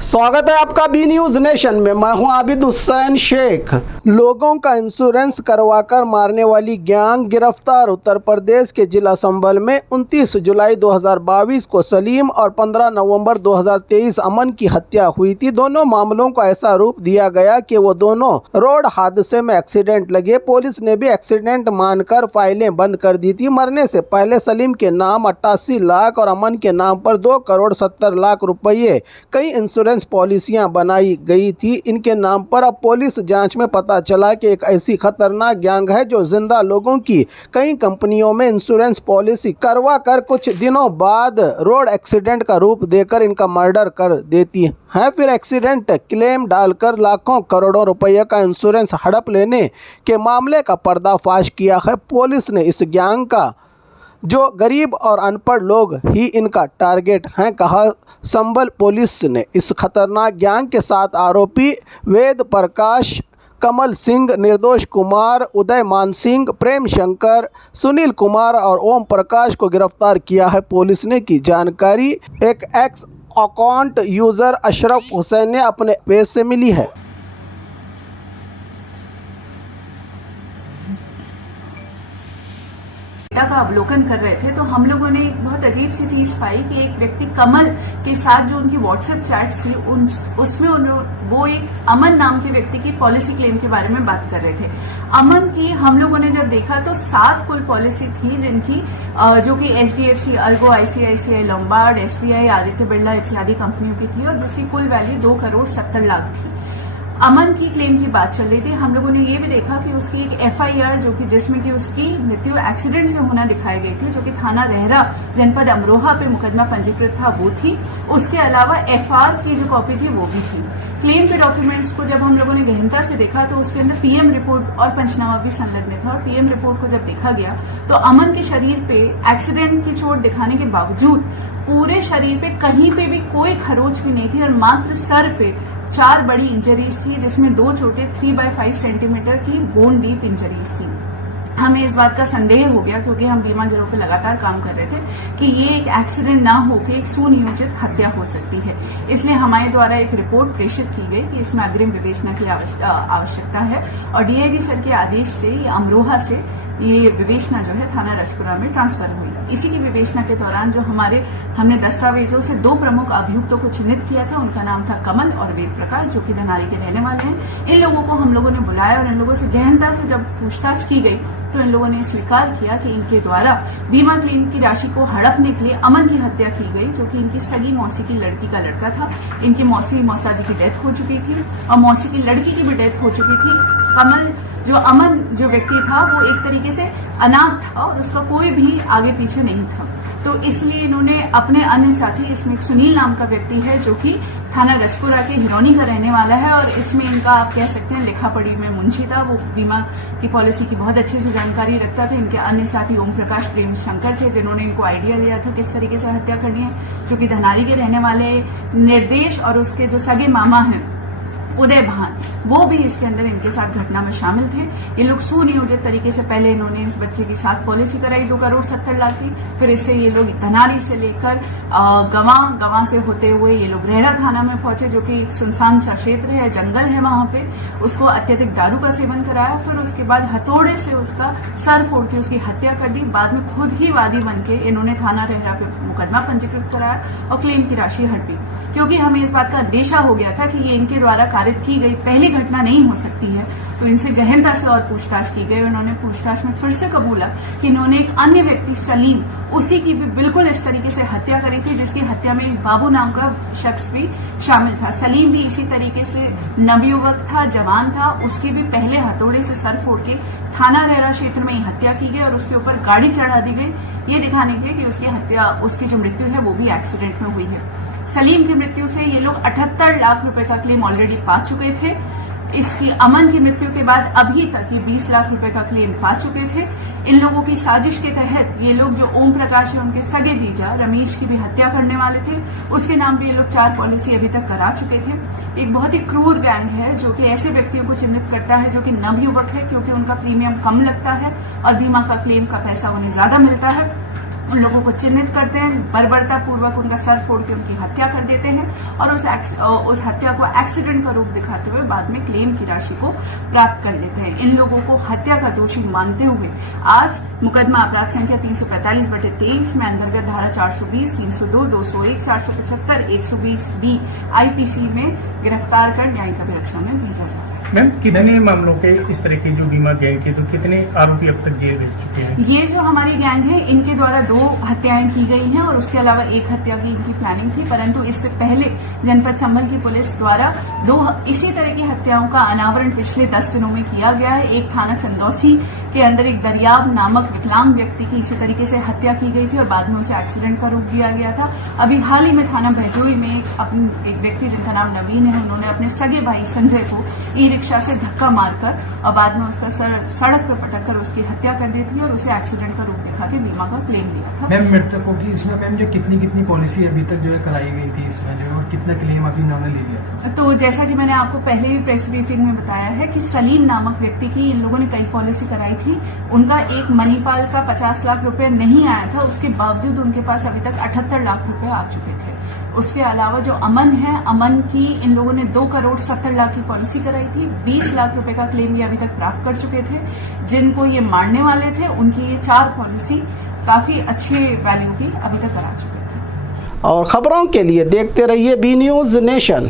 स्वागत है आपका बी न्यूज नेशन में। मैं हूं आबिद हुसैन शेख। लोगों का इंश्योरेंस करवाकर मारने वाली गैंग गिरफ्तार। उत्तर प्रदेश के जिला संभल में 29 जुलाई 2022 को सलीम और 15 नवंबर 2023 अमन की हत्या हुई थी। दोनों मामलों को ऐसा रूप दिया गया कि वो दोनों रोड हादसे में एक्सीडेंट लगे। पुलिस ने भी एक्सीडेंट मानकर फाइलें बंद कर दी थी। मरने से पहले सलीम के नाम 88 लाख और अमन के नाम पर 2 करोड़ 70 लाख रुपये कई इंश्योरेंस पॉलिसियां बनाई गई थी इनके नाम पर। अब पुलिस जांच में पता चला कि एक ऐसी खतरनाक गैंग है जो जिंदा लोगों की कई कंपनियों में इंश्योरेंस पॉलिसी करवा कर कुछ दिनों बाद रोड एक्सीडेंट का रूप देकर इनका मर्डर कर देती है। फिर एक्सीडेंट क्लेम डालकर लाखों करोड़ों रुपये का इंश्योरेंस हड़प लेने के मामले का पर्दाफाश किया है पुलिस ने। इस गैंग का जो गरीब और अनपढ़ लोग ही इनका टारगेट हैं, कहा संभल पुलिस ने। इस खतरनाक गैंग के 7 आरोपी वेद प्रकाश, कमल सिंह, निर्दोष कुमार, उदय मान सिंह, प्रेम शंकर, सुनील कुमार और ओम प्रकाश को गिरफ्तार किया है पुलिस ने की जानकारी एक x account user Ashraf Hussain ने अपने पेज से मिली है। डेटा का अवलोकन कर रहे थे तो हम लोगों ने एक बहुत अजीब सी चीज पाई कि एक व्यक्ति कमल के साथ जो उनकी व्हाट्सएप चैट्स थी उसमें वो एक अमन नाम के व्यक्ति की पॉलिसी क्लेम के बारे में बात कर रहे थे। अमन की हम लोगों ने जब देखा तो 7 कुल पॉलिसी थी जिनकी जो कि HDFC, Ergo, ICICI, Lombard, SBI, Aditya Birla इत्यादि कंपनियों की थी और जिसकी कुल वैल्यू 2 करोड़ 70 लाख थी। अमन की क्लेम की बात चल रही थी। हम लोगों ने ये भी देखा कि उसकी एक FIR जो कि जिसमें कि उसकी मृत्यु एक्सीडेंट से होना दिखाई गई थी, जो कि थाना रहरा जनपद अमरोहा पे मुकदमा पंजीकृत था, वो थी। उसके अलावा FR की जो कॉपी थी वो भी थी। क्लेम के डॉक्यूमेंट्स को जब हम लोगों ने गहनता से देखा तो उसके अंदर PM रिपोर्ट और पंचनामा भी संलग्न था और PM रिपोर्ट को जब देखा गया तो अमन के शरीर पे एक्सीडेंट की चोट दिखाने के बावजूद पूरे शरीर पे कहीं पे भी कोई खरोच भी नहीं थी और मात्र सर पे 4 बड़ी इंजरीज थी जिसमें 2 चोटें 3/5 सेंटीमीटर की बोन डीप इंजरीज थी। हमें इस बात का संदेह हो गया क्योंकि हम बीमा गिरोह पे लगातार काम कर रहे थे कि ये एक एक्सीडेंट ना होकर एक सुनियोजित हत्या हो सकती है। इसलिए हमारे द्वारा एक रिपोर्ट प्रेषित की गई कि इसमें अग्रिम विवेचना की आवश्यकता है और DIG सर के आदेश से ये अमरोहा से ये विवेचना जो है थाना रजपुरा में ट्रांसफर हुई। इसी की विवेचना के दौरान जो हमने दस्तावेजों से 2 प्रमुख अभियुक्तों को चिन्हित किया था, उनका नाम था कमल और वेद प्रकाश, जो कि धनारी के रहने वाले हैं। इन लोगों को हम लोगों ने बुलाया और इन लोगों से गहनता से जब पूछताछ की गई तो इन लोगों ने स्वीकार किया कि इनके द्वारा बीमा क्लेम की राशि को हड़पने के लिए अमन की हत्या की गई, जो कि इनकी सगी मौसी की लड़की का लड़का था। इनकी मौसा जी की डेथ हो चुकी थी और मौसी की लड़की की भी डेथ हो चुकी थी। अमन जो व्यक्ति था वो एक तरीके से अनाथ था और उसका कोई भी आगे पीछे नहीं था। तो इसलिए इन्होंने अपने अन्य साथी, इसमें एक सुनील नाम का व्यक्ति है जो कि थाना रजपुरा के हिरोनी का रहने वाला है और इसमें इनका आप कह सकते हैं लिखा पढ़ी में मुंशी था। वो बीमा की पॉलिसी की बहुत अच्छे से जानकारी रखता था। इनके अन्य साथी ओम प्रकाश, प्रेम शंकर थे जिन्होंने इनको आइडिया दिया था किस तरीके से हत्या करनी है, जो कि धनारी के रहने वाले निर्देश और उसके जो सगे मामा हैं उदय भान, वो भी इसके अंदर इनके साथ घटना में शामिल थे। ये लोग सुनियोजित तरीके से पहले इन्होंने इस बच्चे की साथ पॉलिसी कराई 2 करोड़ 70 लाख की। फिर इससे ये लोग धनारी से लेकर गवां से होते हुए ये लोग रहरा थाना में पहुंचे, जो कि एक सुनसान सा क्षेत्र है, जंगल है वहां पे। उसको अत्यधिक दारू का सेवन कराया, फिर उसके बाद हथौड़े से उसका सर फोड़ के उसकी हत्या कर दी। बाद में खुद ही वादी बन के इन्होंने थाना रहरा पे मुकदमा पंजीकृत कराया और क्लेम की राशि हड़पी, क्योंकि हमें इस बात का अंदेशा हो गया था कि ये इनके द्वारा कारित की गई पहली घटना नहीं हो सकती है। तो इनसे गहनता से और पूछताछ की गई। उन्होंने पूछताछ में फिर से कबूला कि इन्होंने एक अन्य व्यक्ति सलीम, उसी की भी बिल्कुल इस तरीके से हत्या करी थी, जिसकी हत्या में एक बाबू नाम का शख्स भी शामिल था। सलीम भी इसी तरीके से नवयुवक था, जवान था, उसकी भी पहले हथौड़े से सर फोड़ के थाना रहरा क्षेत्र में ही हत्या की गई और उसके ऊपर गाड़ी चढ़ा दी गई, ये दिखाने के लिए कि उसकी जो मृत्यु है वो भी एक्सीडेंट में हुई है। सलीम की मृत्यु से ये लोग 78 लाख रुपए का क्लेम ऑलरेडी पा चुके थे। इसकी अमन की मृत्यु के बाद अभी तक ये 20 लाख रुपए का क्लेम पा चुके थे। इन लोगों की साजिश के तहत ये लोग जो ओम प्रकाश है उनके सगे जीजा रमेश की भी हत्या करने वाले थे। उसके नाम पे ये लोग 4 पॉलिसी अभी तक करा चुके थे। एक बहुत ही क्रूर गैंग है जो कि ऐसे व्यक्तियों को चिन्हित करता है जो कि नवयुवक है, क्योंकि उनका प्रीमियम कम लगता है और बीमा का क्लेम का पैसा उन्हें ज्यादा मिलता है। उन लोगों को चिन्हित करते हैं, बर्बरता पूर्वक उनका सर फोड़ के उनकी हत्या कर देते हैं और उस हत्या को एक्सीडेंट का रूप दिखाते हुए बाद में क्लेम की राशि को प्राप्त कर लेते हैं। इन लोगों को हत्या का दोषी मानते हुए आज मुकदमा अपराध संख्या 345/23 में अंतर्गत धारा 420, 302, 201, 475, 120B IPC में गिरफ्तार कर न्यायिक अभिरक्षा में भेजा जा रहा है। मैम, कितने मामलों के इस तरह की जो बीमा गैंग के, तो कितने आरोपी अब तक जेल भेज चुके हैं? ये जो हमारी गैंग है, इनके द्वारा 2 हत्याएं की गई हैं और उसके अलावा 1 हत्या की इनकी प्लानिंग थी, परंतु इससे पहले जनपद संभल की पुलिस द्वारा 2 इसी तरह की हत्याओं का अनावरण पिछले 10 दिनों में किया गया है। एक थाना चंदौसी के अंदर एक दरियाब नामक विकलांग व्यक्ति की इसी तरीके से हत्या की गई थी और बाद में उसे एक्सीडेंट का रूप दिया गया था। अभी हाल ही में थाना भैजोई में एक व्यक्ति जिनका नाम नवीन है, उन्होंने अपने सगे भाई संजय को ई रिक्शा से धक्का मारकर और बाद में उसका सड़क पर पटक कर उसकी हत्या कर दी थी और उसे एक्सीडेंट का रूप दिखा के बीमा का क्लेम दिया था। मैम, मृतकों की इसमें मैम जो कितनी पॉलिसी अभी तक जो है कराई गई थी इसमें जो है, और कितना क्लेम अभी उन्होंने ले लिया था? तो जैसा कि मैंने आपको पहले भी प्रेस ब्रीफिंग में बताया है कि सलीम नामक व्यक्ति की इन लोगों ने कई पॉलिसी कराई थी। उनका एक मणिपाल का 50 लाख रुपए नहीं आया था, उसके बावजूद उनके पास अभी तक 78 लाख रुपए आ चुके थे। उसके अलावा जो अमन है, अमन की इन लोगों ने 2 करोड़ 70 लाख की पॉलिसी कराई थी। 20 लाख रुपए का क्लेम ये अभी तक प्राप्त कर चुके थे। जिनको ये मारने वाले थे उनकी ये 4 पॉलिसी काफी अच्छे वैल्यू की अभी तक करा चुके थे। और खबरों के लिए देखते रहिए बी न्यूज़ नेशन।